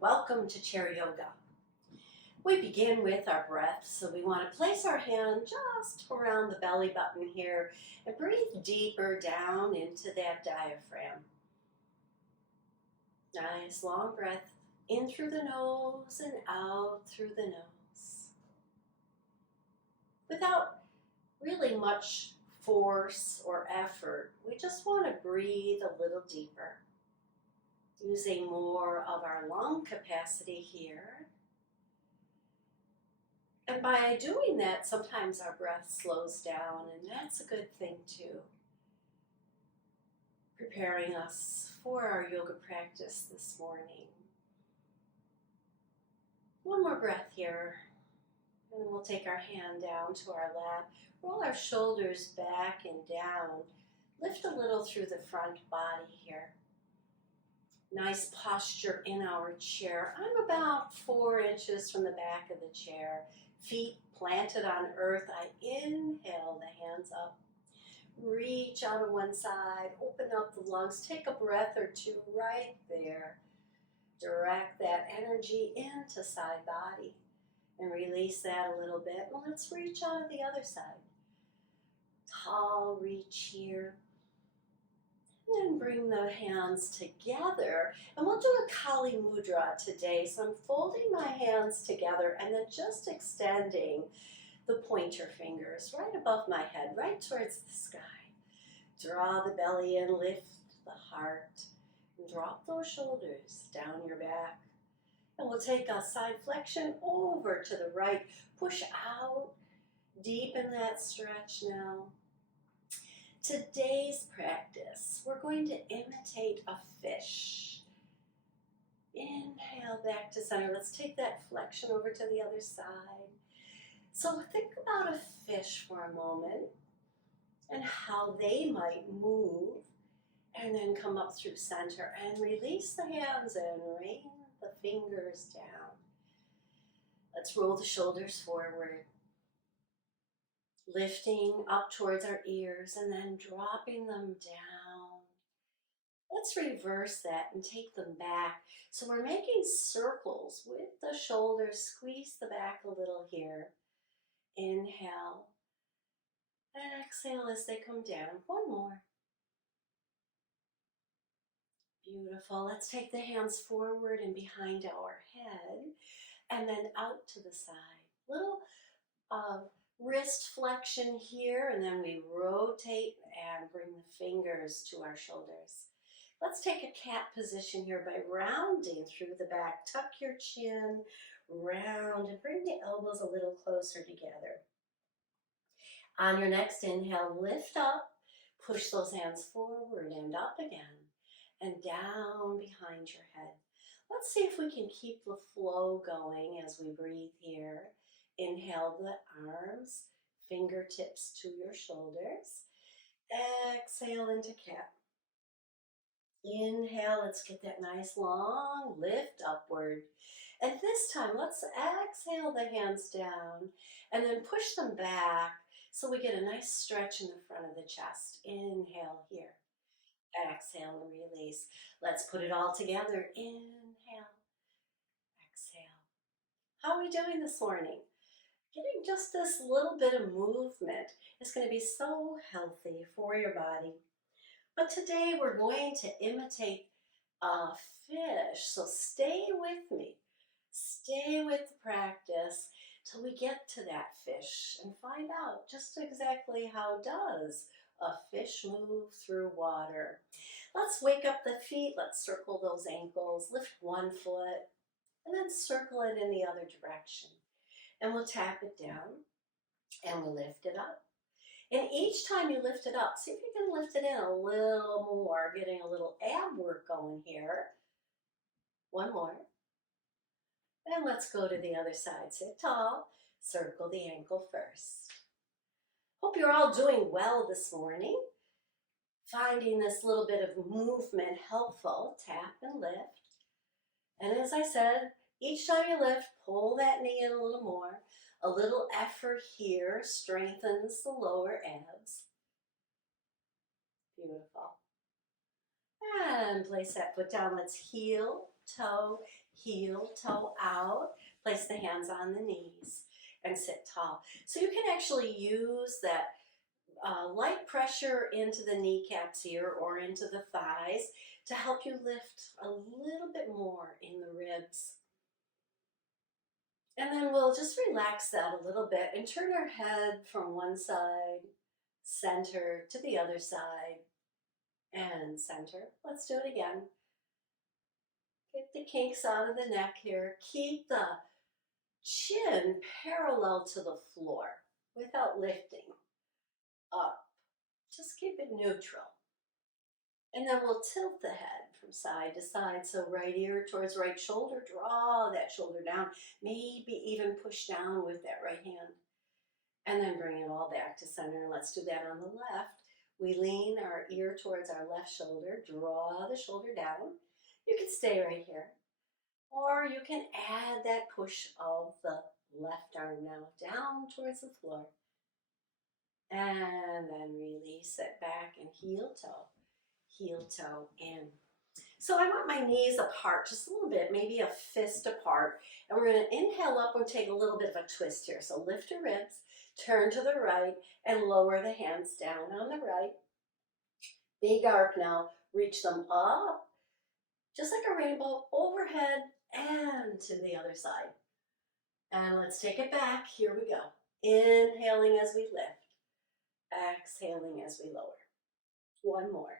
Welcome to Chair Yoga. We begin with our breath, so we want to place our hand just around the belly button here and breathe deeper down into that diaphragm. Nice long breath in through the nose and out through the nose. Without really much force or effort, we just want to breathe a little deeper, using more of our lung capacity here. And by doing that, sometimes our breath slows down, and that's a good thing too. Preparing us for our yoga practice this morning. One more breath here, and then we'll take our hand down to our lap, roll our shoulders back and down, lift a little through the front body here. Nice posture in our chair. I'm about 4 inches from the back of the chair. Feet planted on earth. I inhale the hands up. Reach out on one side. Open up the lungs. Take a breath or two right there. Direct that energy into side body. And release that a little bit. And let's reach out on the other side. Tall reach here. And then bring the hands together, and we'll do a Kali Mudra today. So I'm folding my hands together and then just extending the pointer fingers right above my head, right towards the sky. Draw the belly in, lift the heart, and drop those shoulders down your back. And we'll take a side flexion over to the right, push out, deepen that stretch now. Today's practice, we're going to imitate a fish. Inhale back to center. Let's take that flexion over to the other side. So think about a fish for a moment and how they might move and then come up through center and release the hands and rain the fingers down. Let's roll the shoulders forward. Lifting up towards our ears and then dropping them down. Let's reverse that and take them back. So we're making circles with the shoulders. Squeeze the back a little here. Inhale. And exhale as they come down. One more. Beautiful. Let's take the hands forward and behind our head and then out to the side. Little wrist flexion here, and then we rotate and bring the fingers to our shoulders. Let's take a cat position here by rounding through the back. Tuck your chin, round, and bring the elbows a little closer together. On your next inhale, lift up, push those hands forward and up again, and down behind your head. Let's see if we can keep the flow going as we breathe here. Inhale the arms, fingertips to your shoulders. Exhale into cat. Inhale, let's get that nice long lift upward. And this time, let's exhale the hands down and then push them back so we get a nice stretch in the front of the chest. Inhale here. Exhale and release. Let's put it all together. Inhale. Exhale. How are we doing this morning? Getting just this little bit of movement is going to be so healthy for your body. But today we're going to imitate a fish. So stay with me. Stay with the practice till we get to that fish and find out just exactly how does a fish move through water. Let's wake up the feet. Let's circle those ankles. Lift one foot and then circle it in the other direction. And we'll tap it down and we'll lift it up. And each time you lift it up, see if you can lift it in a little more, getting a little ab work going here. One more. And let's go to the other side. Sit tall, circle the ankle first. Hope you're all doing well this morning. Finding this little bit of movement helpful. Tap and lift. And as I said, each time you lift, pull that knee in a little more. A little effort here strengthens the lower abs. Beautiful. And place that foot down. Let's heel, toe, heel toe out, place the hands on the knees, and sit tall. So you can actually use that light pressure into the kneecaps here or into the thighs to help you lift a little bit more in the ribs. And then we'll just relax that a little bit and turn our head from one side, center, to the other side, and center. Let's do it again. Get the kinks out of the neck here. Keep the chin parallel to the floor without lifting up. Just keep it neutral. And then we'll tilt the head from side to side. So right ear towards right shoulder, draw that shoulder down. Maybe even push down with that right hand. And then bring it all back to center. Let's do that on the left. We lean our ear towards our left shoulder, draw the shoulder down. You can stay right here. Or you can add that push of the left arm now down towards the floor. And then release it back and heel toe in. So I want my knees apart just a little bit, maybe a fist apart. And we're going to inhale up and take a little bit of a twist here. So lift your ribs, turn to the right, and lower the hands down on the right. Big arc now. Reach them up, just like a rainbow, overhead and to the other side. And let's take it back. Here we go. Inhaling as we lift. Exhaling as we lower. One more.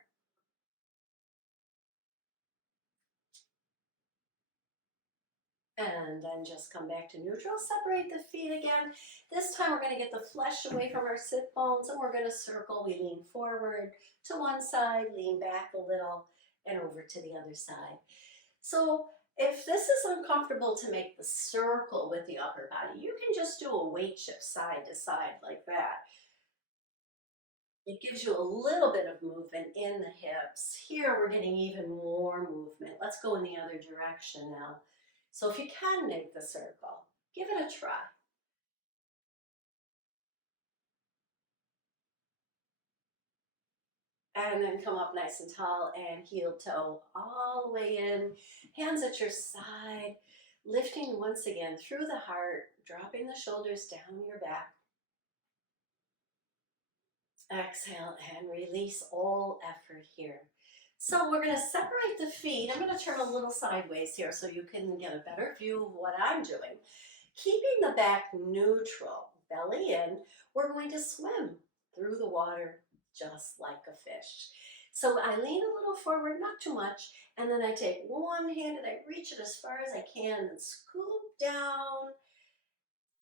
And then just come back to neutral. Separate the feet again. This time we're going to get the flesh away from our sit bones and we're going to circle. We lean forward to one side, lean back a little, and over to the other side. So if this is uncomfortable to make the circle with the upper body, you can just do a weight shift side to side like that. It gives you a little bit of movement in the hips. Here we're getting even more movement. Let's go in the other direction now. So if you can make the circle, give it a try. And then come up nice and tall and heel toe all the way in. Hands at your side, lifting once again through the heart, dropping the shoulders down your back. Exhale and release all effort here. So we're going to separate the feet. I'm going to turn a little sideways here so you can get a better view of what I'm doing. Keeping the back neutral, belly in, we're going to swim through the water just like a fish. So I lean a little forward, not too much, and then I take one hand and I reach it as far as I can and scoop down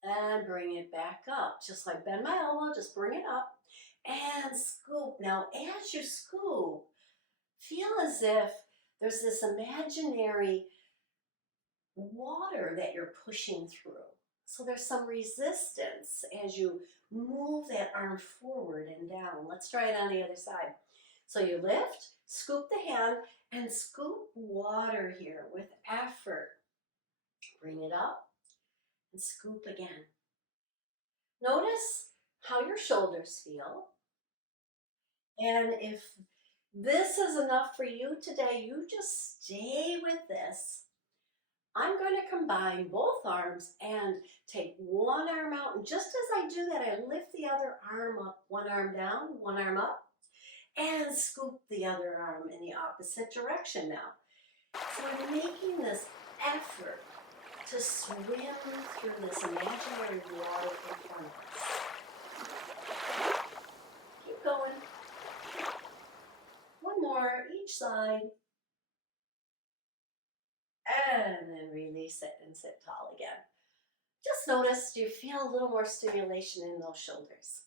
and bring it back up. Just like bend my elbow, just bring it up and scoop. Now as you scoop, feel as if there's this imaginary water that you're pushing through. So there's some resistance as you move that arm forward and down. Let's try it on the other side. So you lift, scoop the hand, and scoop water here with effort. Bring it up and scoop again. Notice how your shoulders feel. And if this is enough for you today, you just stay with this. I'm going to combine both arms and take one arm out. And just as I do that, I lift the other arm up, one arm down, one arm up, and scoop the other arm in the opposite direction now. So I'm making this effort to swim through this imaginary water in front of us. Keep going. One more each side. And then release it and sit tall again. Just notice, do you feel a little more stimulation in those shoulders?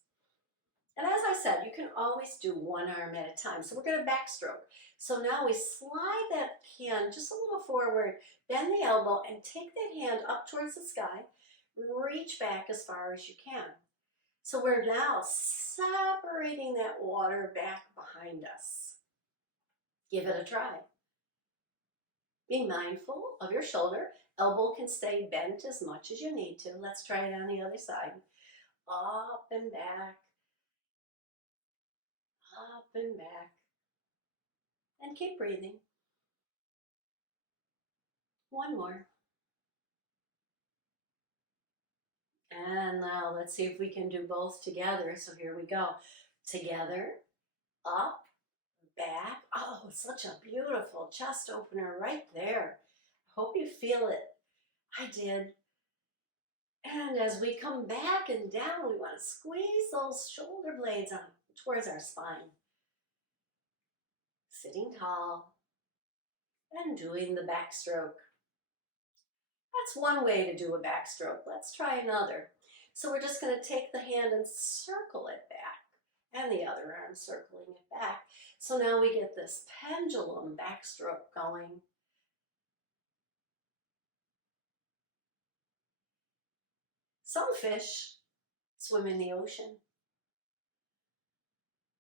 And as I said, you can always do one arm at a time. So we're going to backstroke. So now we slide that hand just a little forward, bend the elbow, and take that hand up towards the sky. Reach back as far as you can. So we're now separating that water back behind us. Give it a try. Be mindful of your shoulder. Elbow can stay bent as much as you need to. Let's try it on the other side. Up and back. Up and back. And keep breathing. One more. And now let's see if we can do both together. So here we go. Together, up, back. Oh, such a beautiful chest opener right there. Hope you feel it. I did. And as we come back and down, we want to squeeze those shoulder blades on towards our spine. Sitting tall and doing the backstroke. That's one way to do a backstroke. Let's try another. So we're just going to take the hand and circle it back, and the other arm circling it back. So now we get this pendulum backstroke going. Some fish swim in the ocean.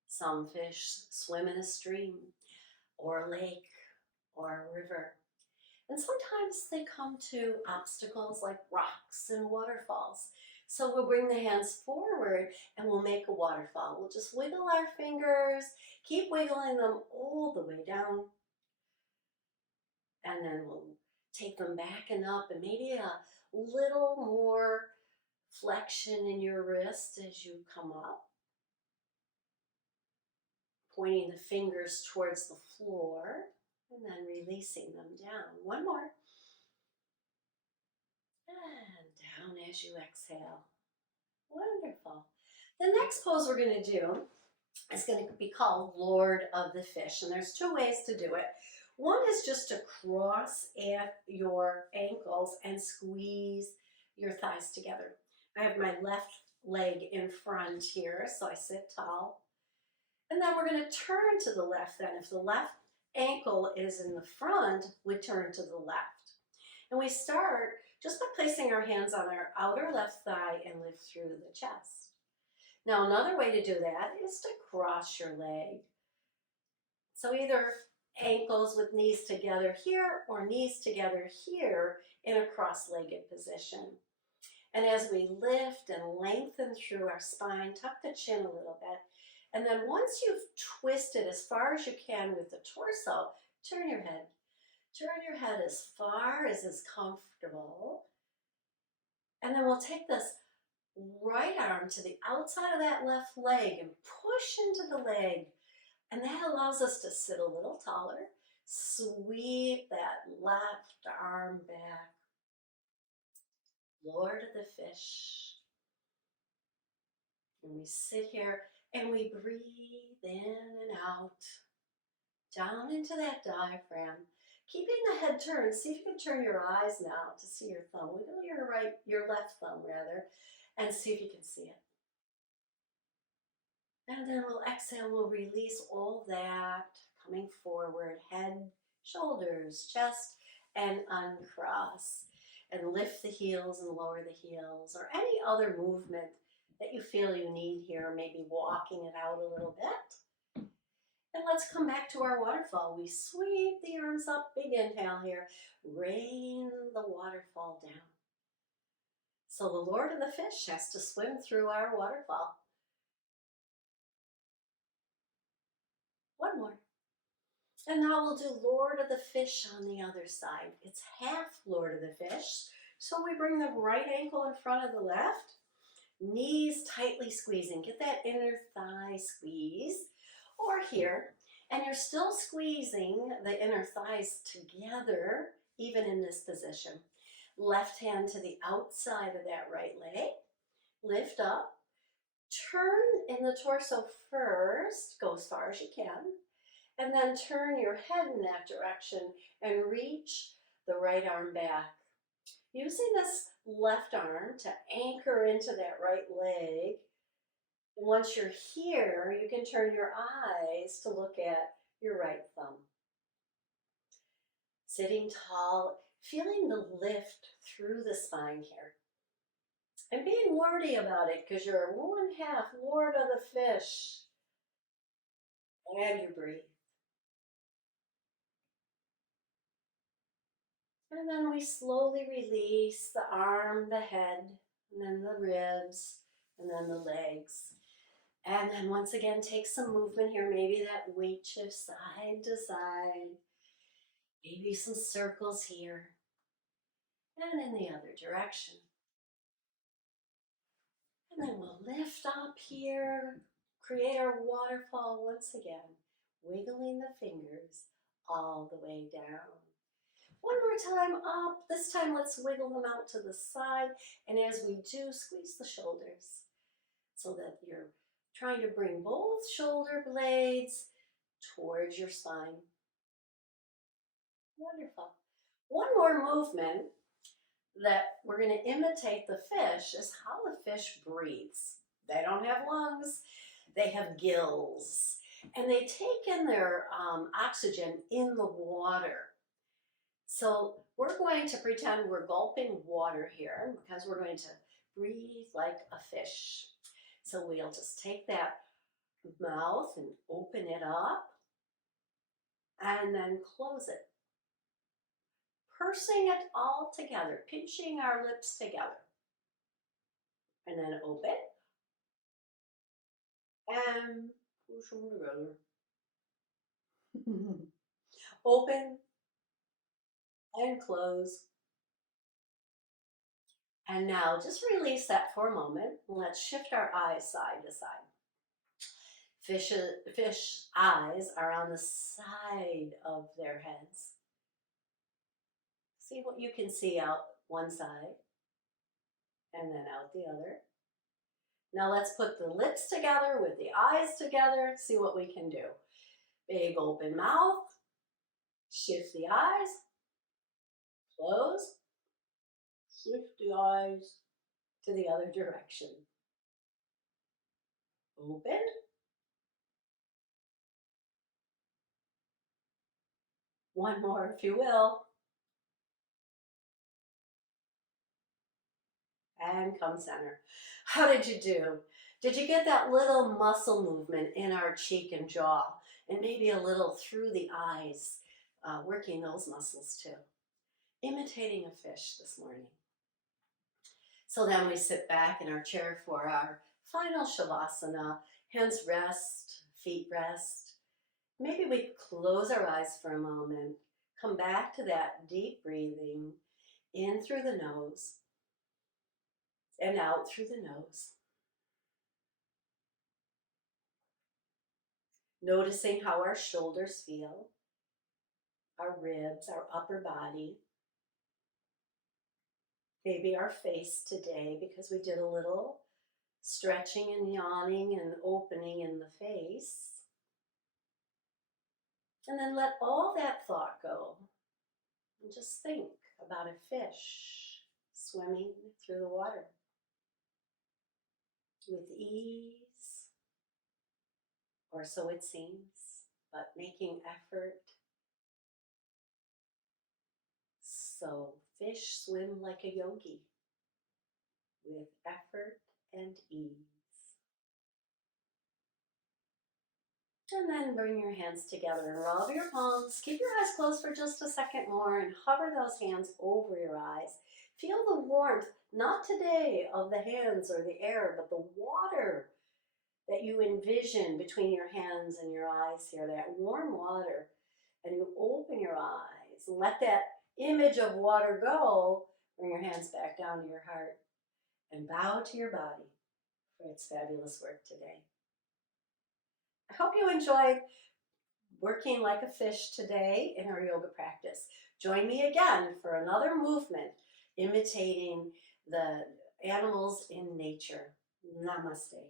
Some fish swim in a stream or a lake or a river. And sometimes they come to obstacles like rocks and waterfalls. So we'll bring the hands forward and we'll make a waterfall. We'll just wiggle our fingers, keep wiggling them all the way down. And then we'll take them back and up, and maybe a little more flexion in your wrist as you come up. Pointing the fingers towards the floor and then releasing them down. One more. And down as you exhale. Wonderful. The next pose we're going to do is going to be called Lord of the Fish. And there's two ways to do it. One is just to cross at your ankles and squeeze your thighs together. I have my left leg in front here, so I sit tall. And then we're going to turn to the left then. If the left ankle is in the front, we turn to the left. And we start just by placing our hands on our outer left thigh and lift through the chest. Now another way to do that is to cross your leg. So either ankles with knees together here or knees together here in a cross-legged position. And as we lift and lengthen through our spine, tuck the chin a little bit. And then once you've twisted as far as you can with the torso, turn your head. Turn your head as far as is comfortable. And then we'll take this right arm to the outside of that left leg and push into the leg. And that allows us to sit a little taller. Sweep that left arm back. Lord of the Fish. And we sit here and we breathe in and out, down into that diaphragm. Keeping the head turned, see if you can turn your eyes now to see your thumb. Wiggle your left thumb rather, and see if you can see it. And then we'll exhale, we'll release all that, coming forward, head, shoulders, chest, and uncross. And lift the heels and lower the heels, or any other movement that you feel you need here, maybe walking it out a little bit. And let's come back to our waterfall. We sweep the arms up, big inhale here, rain the waterfall down. So the Lord of the Fish has to swim through our waterfall. One more. And now we'll do Lord of the Fish on the other side. It's half Lord of the Fish. So we bring the right ankle in front of the left, knees tightly squeezing. Get that inner thigh squeeze. Or here, and you're still squeezing the inner thighs together, even in this position. Left hand to the outside of that right leg. Lift up. Turn in the torso first. Go as far as you can. And then turn your head in that direction and reach the right arm back. Using this left arm to anchor into that right leg. And once you're here, you can turn your eyes to look at your right thumb. Sitting tall, feeling the lift through the spine here. And being lordy about it, because you're one half Lord of the Fish. And you breathe. And then we slowly release the arm, the head, and then the ribs, and then the legs. And then once again, take some movement here. Maybe that weight shift side to side. Maybe some circles here. and in the other direction. And then we'll lift up here, create our waterfall once again, wiggling the fingers all the way down. One more time up. This time let's wiggle them out to the side. And as we do, squeeze the shoulders so that you're trying to bring both shoulder blades towards your spine. Wonderful. One more movement that we're going to imitate the fish is how the fish breathes. They don't have lungs, they have gills, and they take in their oxygen in the water. So we're going to pretend we're gulping water here because we're going to breathe like a fish. So we'll just take that mouth and open it up and then close it. Pursing it all together, pinching our lips together. And then open and push them together. Open and close. And now just release that for a moment. Let's shift our eyes side to side. Fish eyes are on the side of their heads. See what you can see out one side and then out the other. Now let's put the lips together with the eyes together. See what we can do. Big open mouth. Shift the eyes. Close. Shift the eyes to the other direction. Open. One more if you will. And come center. How did you do? Did you get that little muscle movement in our cheek and jaw? And maybe a little through the eyes, working those muscles too. Imitating a fish this morning. So then we sit back in our chair for our final Shavasana. Hands rest, feet rest. Maybe we close our eyes for a moment. Come back to that deep breathing in through the nose and out through the nose. Noticing how our shoulders feel, our ribs, our upper body. Maybe our face today because we did a little stretching and yawning and opening in the face. And then let all that thought go and just think about a fish swimming through the water with ease, or so it seems, but making effort. So fish swim like a yogi with effort and ease. And then bring your hands together and rub your palms. Keep your eyes closed for just a second more and hover those hands over your eyes. Feel the warmth, not today of the hands or the air, but the water that you envision between your hands and your eyes here, that warm water. And you open your eyes and let that image of water go. Bring your hands back down to your heart and bow to your body for its fabulous work today. I hope you enjoyed working like a fish today in our yoga practice. Join me again for another movement imitating the animals in nature. Namaste.